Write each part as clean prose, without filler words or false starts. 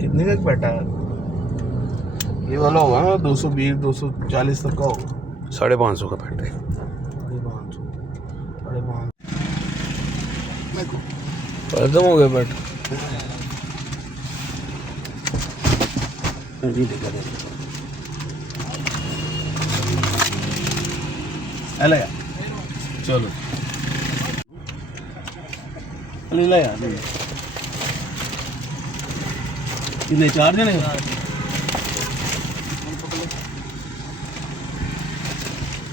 कितने का बैठा है ये वाला होगा ना 220 240 तक का होगा 550 का बैठ है। 550 खत्म हो गया बैठ। अले चलो ले यार कितने 4 जने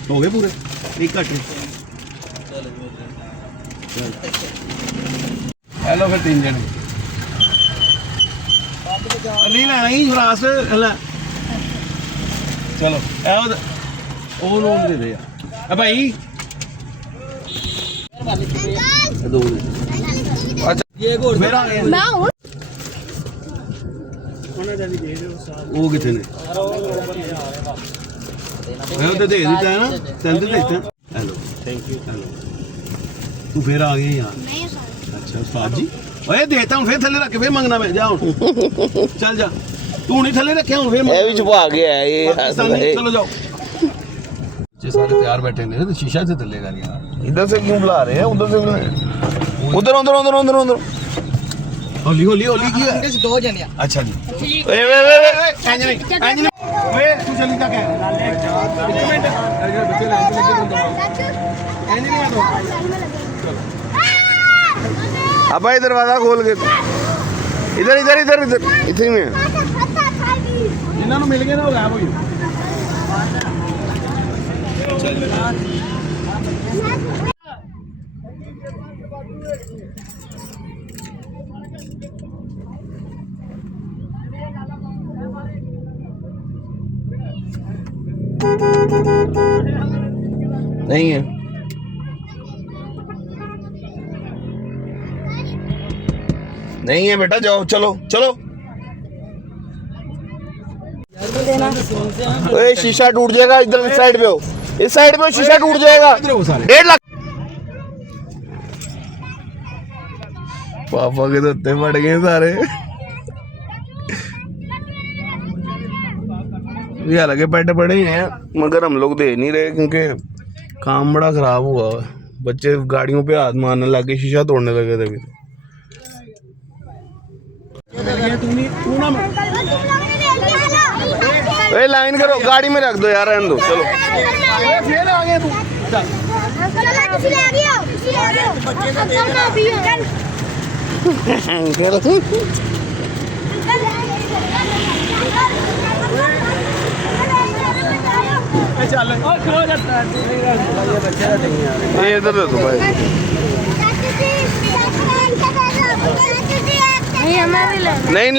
हो गए पूरे एक कट हेलो फिर 3 जने नहीं लेना ही फ्रास चलो ओ लोन दे दे यार भाई दो अच्छा ये मेरा वो कितने ने मैं तो दे देता है ना चल दे देता हेलो थैंक यू हेलो तू फिर आ गया यार अच्छा उस्ताद जी ओए देता हूं फिर थल्ले रख के फिर मंगना मैं जा चल जा तू नहीं थल्ले रखे हूं फिर ये भी छुपा गया है ये चलो जाओ ये सारे तैयार बैठे हैं तो शीशा से चलेगा यार इधर से क्यों बुला रहे हैं उधर से उधर उधर उधर उधर उधर होली होली होली की है 2 जने अच्छा जी ओए ओए ओए एंजनी ओए तू जल्दी तक है एक मिनट अरे बच्चे लाइन पे लगे बंदा एंजनी आ दो अब भाई दरवाजा खोल के इधर इधर इधर इधर इतनी में इन्होंने मिल गए ना लैब हुई चल नहीं है नहीं है बेटा जाओ चलो चलो ओए शीशा टूट जाएगा इधर इस साइड पे हो इस साइड पे शीशा टूट जाएगा 1.5 लाख पापा के धोते पड़ गए सारे ये हालांकि पेट पड़े ही हैं मगर हम लोग दे नहीं रहे क्योंकि काम बड़ा खराब हुआ बच्चे गाड़ियों पे हाथ मारने लगे शीशा तोड़ने लगे थे ए लाइन करो गाड़ी में रख दो यार रहने दो चलो फिर आ गया तू चल ये इधर दे दो भाई नहीं हमें भी ले नहीं